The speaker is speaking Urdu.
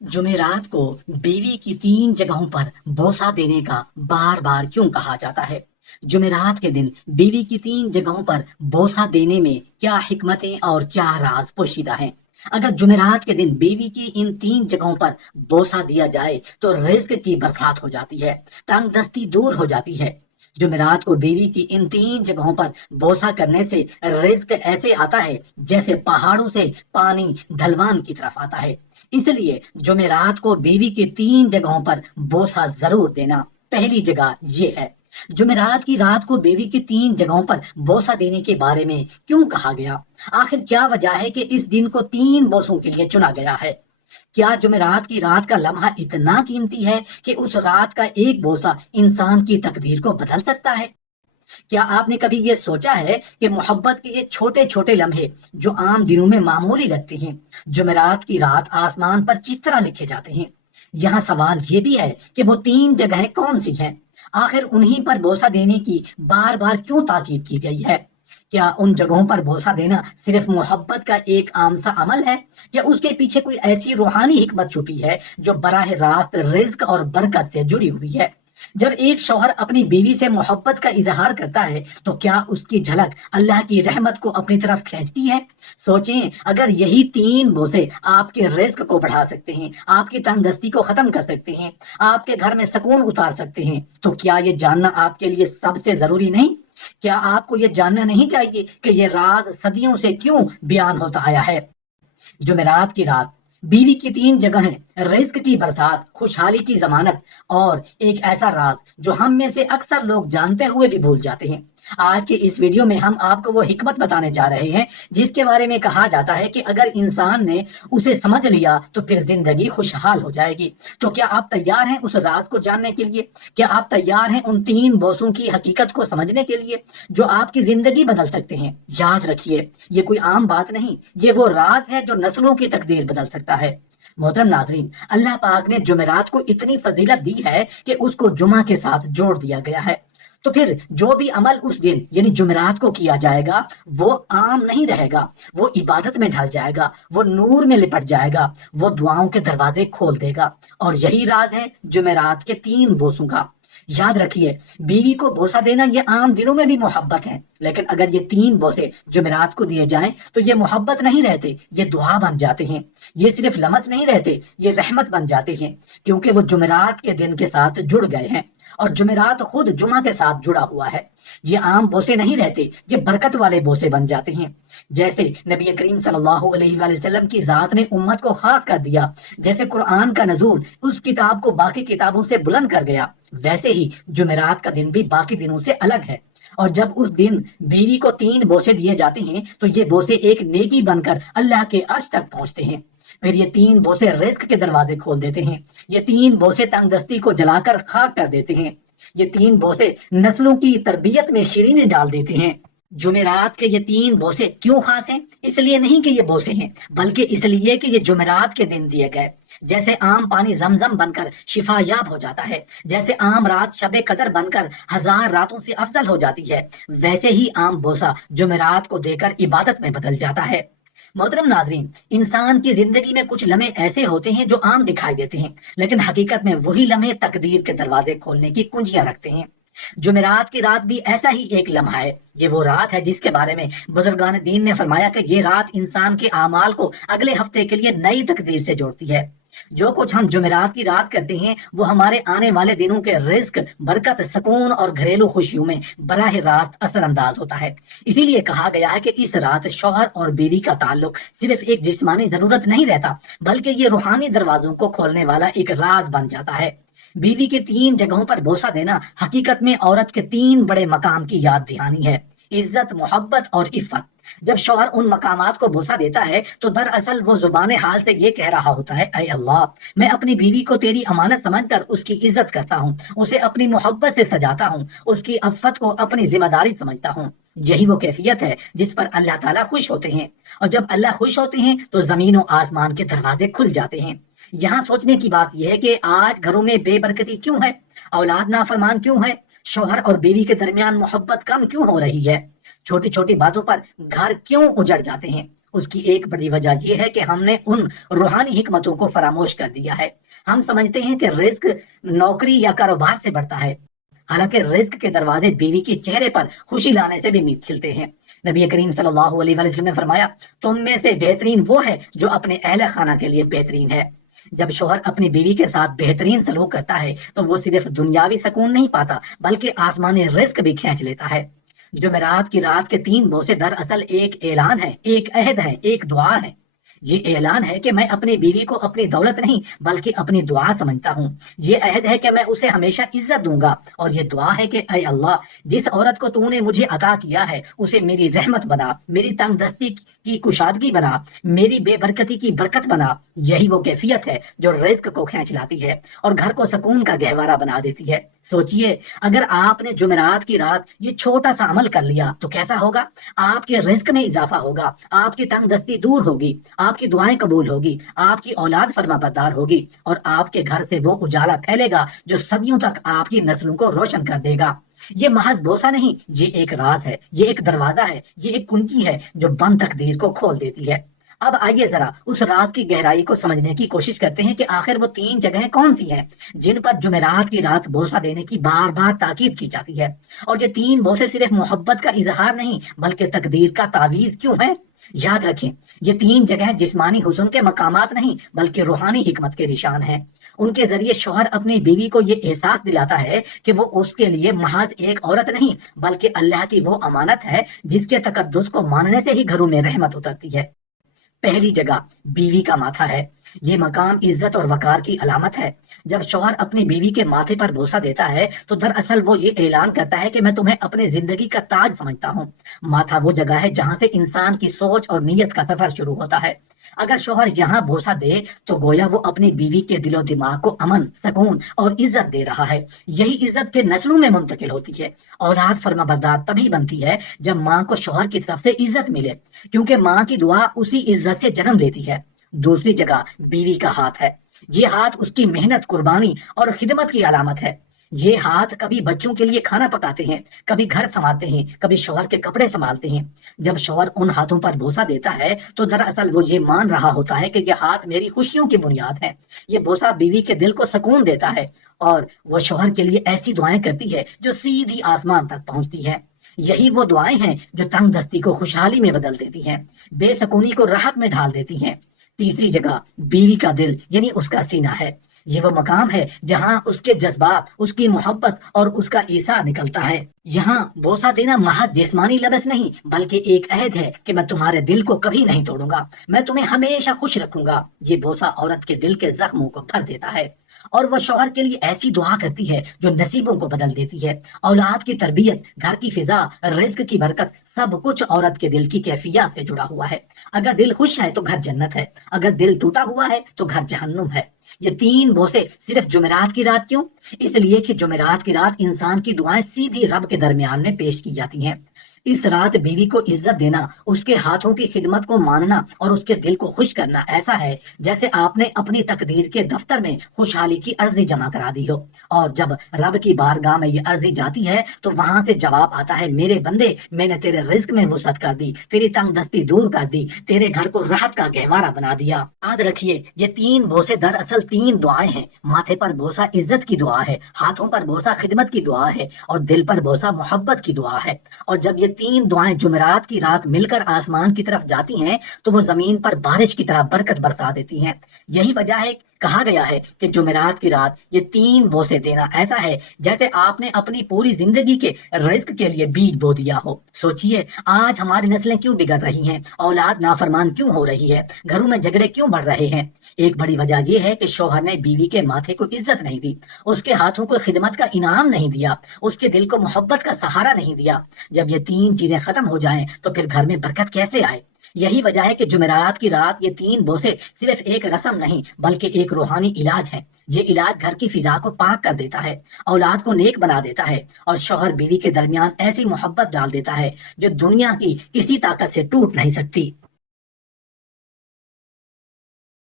جمعرات کو بیوی کی 3 جگہوں پر بوسہ دینے کا بار بار کیوں کہا جاتا ہے؟ جمعرات کے دن بیوی کی 3 جگہوں پر بوسہ دینے میں کیا حکمتیں اور کیا راز پوشیدہ ہیں؟ اگر جمعرات کے دن بیوی کی ان 3 جگہوں پر بوسہ دیا جائے تو رزق کی برسات ہو جاتی ہے، تنگ دستی دور ہو جاتی ہے۔ جمعرات کو بیوی کی ان 3 جگہوں پر بوسہ کرنے سے رزق ایسے آتا ہے جیسے پہاڑوں سے پانی ڈھلوان کی طرف آتا ہے۔ اس لیے جمعرات کو بیوی کی 3 جگہوں پر بوسہ ضرور دینا۔ پہلی جگہ یہ ہے، جمعرات کی رات کو بیوی کی 3 جگہوں پر بوسہ دینے کے بارے میں کیوں کہا گیا؟ آخر کیا وجہ ہے کہ اس دن کو 3 بوسوں کے لیے چنا گیا ہے؟ کیا جمعرات کی رات کا لمحہ اتنا قیمتی ہے کہ اس رات کا ایک بوسہ انسان کی تقدیر کو بدل سکتا ہے؟ کیا آپ نے کبھی یہ سوچا ہے کہ محبت کے یہ چھوٹے چھوٹے لمحے جو عام دنوں میں معمولی لگتے ہیں، جمعرات کی رات آسمان پر کس طرح لکھے جاتے ہیں؟ یہاں سوال یہ بھی ہے کہ وہ 3 جگہیں کون سی ہیں؟ آخر انہی پر بوسہ دینے کی بار بار کیوں تاکید کی گئی ہے؟ کیا ان جگہوں پر بوسہ دینا صرف محبت کا ایک عام سا عمل ہے، یا اس کے پیچھے کوئی ایسی روحانی حکمت چھپی ہے جو براہ راست رزق اور برکت سے جڑی ہوئی ہے؟ جب ایک شوہر اپنی بیوی سے محبت کا اظہار کرتا ہے تو کیا اس کی جھلک اللہ کی رحمت کو اپنی طرف کھینچتی ہے؟ سوچیں، اگر یہی 3 بوسے آپ کے رزق کو بڑھا سکتے ہیں، آپ کی تنگ دستی کو ختم کر سکتے ہیں، آپ کے گھر میں سکون اتار سکتے ہیں، تو کیا یہ جاننا آپ کے لیے سب سے ضروری نہیں؟ کیا آپ کو یہ جاننا نہیں چاہیے کہ یہ راز صدیوں سے کیوں بیان ہوتا آیا ہے؟ جمعرات کی رات بیوی کی 3 جگہیں، رزق کی برسات، خوشحالی کی ضمانت، اور ایک ایسا راز جو ہم میں سے اکثر لوگ جانتے ہوئے بھی بھول جاتے ہیں۔ آج کے اس ویڈیو میں ہم آپ کو وہ حکمت بتانے جا رہے ہیں جس کے بارے میں کہا جاتا ہے کہ اگر انسان نے اسے سمجھ لیا تو پھر زندگی خوشحال ہو جائے گی۔ تو کیا آپ تیار ہیں اس راز کو جاننے کے لیے؟ کیا آپ تیار ہیں ان 3 بوسوں کی حقیقت کو سمجھنے کے لیے جو آپ کی زندگی بدل سکتے ہیں؟ یاد رکھیے، یہ کوئی عام بات نہیں، یہ وہ راز ہے جو نسلوں کی تقدیر بدل سکتا ہے۔ محترم ناظرین، اللہ پاک نے جمعرات کو اتنی فضیلت دی ہے کہ اس کو جمعہ کے ساتھ جوڑ دیا گیا ہے۔ تو پھر جو بھی عمل اس دن یعنی جمعرات کو کیا جائے گا وہ عام نہیں رہے گا، وہ عبادت میں ڈھل جائے گا، وہ نور میں لپٹ جائے گا، وہ دعاؤں کے دروازے کھول دے گا۔ اور یہی راز ہے جمعرات کے 3 بوسوں کا۔ یاد رکھیے، بیوی کو بوسہ دینا یہ عام دنوں میں بھی محبت ہے، لیکن اگر یہ 3 بوسے جمعرات کو دیے جائیں تو یہ محبت نہیں رہتے، یہ دعا بن جاتے ہیں۔ یہ صرف لمس نہیں رہتے، یہ رحمت بن جاتے ہیں، کیونکہ وہ جمعرات کے دن کے ساتھ جڑ گئے ہیں، اور جمعرات خود جمعہ کے ساتھ جڑا ہوا ہے۔ یہ عام بوسے نہیں رہتے، یہ برکت والے بوسے بن جاتے ہیں۔ جیسے نبی کریم صلی اللہ علیہ وآلہ وسلم کی ذات نے امت کو خاص کر دیا، جیسے قرآن کا نزول اس کتاب کو باقی کتابوں سے بلند کر گیا، ویسے ہی جمعرات کا دن بھی باقی دنوں سے الگ ہے۔ اور جب اس دن بیوی کو 3 بوسے دیے جاتے ہیں تو یہ بوسے ایک نیکی بن کر اللہ کے عرش تک پہنچتے ہیں۔ پھر یہ 3 بوسے رزق کے دروازے کھول دیتے ہیں، یہ 3 بوسے تنگ دستی کو جلا کر خاک کر دیتے ہیں، یہ 3 بوسے نسلوں کی تربیت میں شیرینی ڈال دیتے ہیں۔ جمعرات کے یہ 3 بوسے کیوں خاص ہیں؟ اس لیے نہیں کہ یہ بوسے ہیں، بلکہ اس لیے کہ یہ جمعرات کے دن دیے گئے۔ جیسے عام پانی زمزم بن کر شفا یاب ہو جاتا ہے، جیسے عام رات شب قدر بن کر 1000 راتوں سے افضل ہو جاتی ہے، ویسے ہی عام بوسہ جمعرات کو دے کر عبادت میں بدل جاتا ہے۔ محترم ناظرین، انسان کی زندگی میں کچھ لمحے ایسے ہوتے ہیں جو عام دکھائی دیتے ہیں، لیکن حقیقت میں وہی لمحے تقدیر کے دروازے کھولنے کی کنجیاں رکھتے ہیں۔ جمعرات کی رات بھی ایسا ہی ایک لمحہ ہے۔ یہ وہ رات ہے جس کے بارے میں بزرگان دین نے فرمایا کہ یہ رات انسان کے اعمال کو اگلے ہفتے کے لیے نئی تقدیر سے جوڑتی ہے۔ جو کچھ ہم جمعرات کی رات کرتے ہیں وہ ہمارے آنے والے دنوں کے رزق، برکت، سکون اور گھریلو خوشیوں میں براہ راست اثر انداز ہوتا ہے۔ اسی لیے کہا گیا ہے کہ اس رات شوہر اور بیوی کا تعلق صرف ایک جسمانی ضرورت نہیں رہتا، بلکہ یہ روحانی دروازوں کو کھولنے والا ایک راز بن جاتا ہے۔ بیوی کی 3 جگہوں پر بوسہ دینا حقیقت میں عورت کے 3 بڑے مقام کی یاد دہانی ہے: عزت، محبت اور عفت۔ جب شوہر ان مقامات کو بوسہ دیتا ہے تو دراصل وہ زبان حال سے یہ کہہ رہا ہوتا ہے، اے اللہ، میں اپنی بیوی کو تیری امانت سمجھ کر اس کی عزت کرتا ہوں، اسے اپنی محبت سے سجاتا ہوں، اس کی عفت کو اپنی ذمہ داری سمجھتا ہوں۔ یہی وہ کیفیت ہے جس پر اللہ تعالیٰ خوش ہوتے ہیں، اور جب اللہ خوش ہوتے ہیں تو زمین و آسمان کے دروازے کھل جاتے ہیں۔ یہاں سوچنے کی بات یہ ہے کہ آج گھروں میں بے برکتی کیوں ہے؟ اولاد نافرمان کیوں ہے؟ شوہر اور بیوی کے درمیان محبت کم کیوں ہو رہی ہے؟ چھوٹی چھوٹی باتوں پر گھر کیوں اجڑ جاتے ہیں؟ اس کی ایک بڑی وجہ یہ ہے کہ ہم نے ان روحانی حکمتوں کو فراموش کر دیا ہے۔ ہم سمجھتے ہیں کہ رزق نوکری یا کاروبار سے بڑھتا ہے، حالانکہ رزق کے دروازے بیوی کے چہرے پر خوشی لانے سے بھی کھلتے ہیں۔ نبی کریم صلی اللہ علیہ وسلم نے فرمایا، تم میں سے بہترین وہ ہے جو اپنے اہل خانہ کے لیے بہترین ہے۔ جب شوہر اپنی بیوی کے ساتھ بہترین سلوک کرتا ہے تو وہ صرف دنیاوی سکون نہیں پاتا بلکہ آسمانی رزق بھی کھینچ لیتا ہے۔ جمعرات کی رات کے 3 بوسے دراصل ایک اعلان ہے، ایک عہد ہے، ایک دعا ہے۔ یہ اعلان ہے کہ میں اپنی بیوی کو اپنی دولت نہیں بلکہ اپنی دعا سمجھتا ہوں۔ یہ عہد ہے کہ میں اسے ہمیشہ عزت دوں گا، اور یہ دعا ہے کہ اے اللہ، جس عورت کو تو نے مجھے عطا کیا ہے اسے میری رحمت بنا، میری تنگ دستی کی کشادگی بنا، میری بے برکتی کی برکت بنا۔ یہی وہ کیفیت ہے جو رزق کو کھینچ لاتی ہے اور گھر کو سکون کا گہوارہ بنا دیتی ہے۔ سوچئے، اگر آپ نے جمعرات کی رات یہ چھوٹا سا عمل کر لیا تو کیسا ہوگا؟ آپ کے رزق میں اضافہ ہوگا، آپ کی تنگ دستی دور ہوگی، آپ کی دعائیں قبول ہوگی، آپ کی اولاد فرما بردار ہوگی، اور آپ کے گھر سے وہ اجالا پھیلے گا جو صدیوں تک آپ کی نسلوں کو روشن کر دے گا۔ یہ محض بوسہ نہیں، یہ ایک راز ہے، یہ ایک دروازہ ہے، یہ ایک کنجی ہے جو بند تقدیر کو کھول دیتی ہے۔ اب آئیے ذرا اس راز کی گہرائی کو سمجھنے کی کوشش کرتے ہیں کہ آخر وہ 3 جگہیں کون سی ہیں جن پر جمعرات کی رات بوسہ دینے کی بار بار تاکید کی جاتی ہے۔ اور یہ 3 بوسے صرف محبت کا اظہار نہیں بلکہ تقدیر کا تعویذ کیوں ہے؟ یاد رکھیں، یہ 3 جگہیں جسمانی حسن کے مقامات نہیں بلکہ روحانی حکمت کے نشان ہیں۔ ان کے ذریعے شوہر اپنی بیوی کو یہ احساس دلاتا ہے کہ وہ اس کے لیے محض ایک عورت نہیں بلکہ اللہ کی وہ امانت ہے جس کے تقدس کو ماننے سے ہی گھروں میں رحمت اترتی ہے۔ پہلی جگہ بیوی کا ماتھا ہے۔ یہ مقام عزت اور وقار کی علامت ہے۔ جب شوہر اپنی بیوی کے ماتھے پر بوسہ دیتا ہے تو دراصل وہ یہ اعلان کرتا ہے کہ میں تمہیں اپنی زندگی کا تاج سمجھتا ہوں۔ ماتھا وہ جگہ ہے جہاں سے انسان کی سوچ اور نیت کا سفر شروع ہوتا ہے۔ اگر شوہر یہاں بوسہ دے تو گویا وہ اپنی بیوی کے دل و دماغ کو امن، سکون اور عزت دے رہا ہے۔ یہی عزت پھر نسلوں میں منتقل ہوتی ہے۔ اولاد فرما بردار تبھی بنتی ہے جب ماں کو شوہر کی طرف سے عزت ملے، کیونکہ ماں کی دعا اسی عزت سے جنم لیتی ہے۔ دوسری جگہ بیوی کا ہاتھ ہے۔ یہ ہاتھ اس کی محنت، قربانی اور خدمت کی علامت ہے۔ یہ ہاتھ کبھی بچوں کے لیے کھانا پکاتے ہیں، کبھی گھر سنبھالتے ہیں، کبھی شوہر کے کپڑے سنبھالتے ہیں۔ جب شوہر ان ہاتھوں پر بوسہ دیتا ہے تو دراصل وہ یہ مان رہا ہوتا ہے کہ یہ ہاتھ میری خوشیوں کی بنیاد ہے۔ یہ بوسہ بیوی کے دل کو سکون دیتا ہے اور وہ شوہر کے لیے ایسی دعائیں کرتی ہے جو سیدھی آسمان تک پہنچتی ہے۔ یہی وہ دعائیں ہیں جو تنگ دستی کو خوشحالی میں بدل دیتی ہیں، بے سکونی کو راحت میں ڈھال دیتی ہیں۔ تیسری جگہ بیوی کا دل یعنی اس کا سینہ ہے۔ یہ وہ مقام ہے جہاں اس کے جذبات، اس کی محبت اور اس کا عیسیٰ نکلتا ہے۔ یہاں بوسہ دینا محض جسمانی لبس نہیں بلکہ ایک عہد ہے کہ میں تمہارے دل کو کبھی نہیں توڑوں گا، میں تمہیں ہمیشہ خوش رکھوں گا۔ یہ بوسہ عورت کے دل کے زخموں کو بھر دیتا ہے اور وہ شوہر کے لیے ایسی دعا کرتی ہے جو نصیبوں کو بدل دیتی ہے۔ اولاد کی تربیت، گھر کی فضا، رزق کی برکت، سب کچھ عورت کے دل کی کیفیات سے جڑا ہوا ہے۔ اگر دل خوش ہے تو گھر جنت ہے، اگر دل ٹوٹا ہوا ہے تو گھر جہنم ہے۔ یہ 3 بوسے صرف جمعرات کی رات کیوں؟ اس لیے کہ جمعرات کی رات انسان کی دعائیں سیدھی رب کے درمیان میں پیش کی جاتی ہیں۔ اس رات بیوی کو عزت دینا، اس کے ہاتھوں کی خدمت کو ماننا اور اس کے دل کو خوش کرنا ایسا ہے جیسے آپ نے اپنی تقدیر کے دفتر میں خوشحالی کی عرضی جمع کرا دی ہو، اور جب رب کی بارگاہ میں یہ عرضی جاتی ہے تو وہاں سے جواب آتا ہے، میرے بندے، میں نے تیرے رزق میں وسعت کر دی، تیری تنگ دستی دور کر دی، تیرے گھر کو راحت کا گہوارہ بنا دیا۔ یاد رکھیے، یہ 3 بوسے دراصل 3 دعائیں ہیں۔ ماتھے پر بوسہ عزت کی دعا ہے، ہاتھوں پر بوسہ خدمت کی دعا ہے اور دل پر بوسہ محبت کی دعا ہے۔ اور جب یہ 3 دعائیں جمعرات کی رات مل کر آسمان کی طرف جاتی ہیں تو وہ زمین پر بارش کی طرح برکت برسا دیتی ہیں۔ یہی وجہ ہے کہا گیا ہے کہ جمعرات کی رات یہ 3 بوسے دینا ایسا ہے جیسے آپ نے اپنی پوری زندگی کے رزق کے لیے بیج بو دیا ہو۔ سوچئے، آج ہماری نسلیں کیوں بگڑ رہی ہیں، اولاد نافرمان کیوں ہو رہی ہے، گھروں میں جھگڑے کیوں بڑھ رہے ہیں؟ ایک بڑی وجہ یہ ہے کہ شوہر نے بیوی کے ماتھے کو عزت نہیں دی، اس کے ہاتھوں کو خدمت کا انعام نہیں دیا، اس کے دل کو محبت کا سہارا نہیں دیا۔ جب یہ 3 چیزیں ختم ہو جائیں تو پھر گھر میں برکت کیسے آئے؟ یہی وجہ ہے کہ جمعرات کی رات یہ 3 بوسے صرف ایک رسم نہیں بلکہ ایک روحانی علاج ہے۔ یہ علاج گھر کی فضا کو پاک کر دیتا ہے، اولاد کو نیک بنا دیتا ہے اور شوہر بیوی کے درمیان ایسی محبت ڈال دیتا ہے جو دنیا کی کسی طاقت سے ٹوٹ نہیں سکتی۔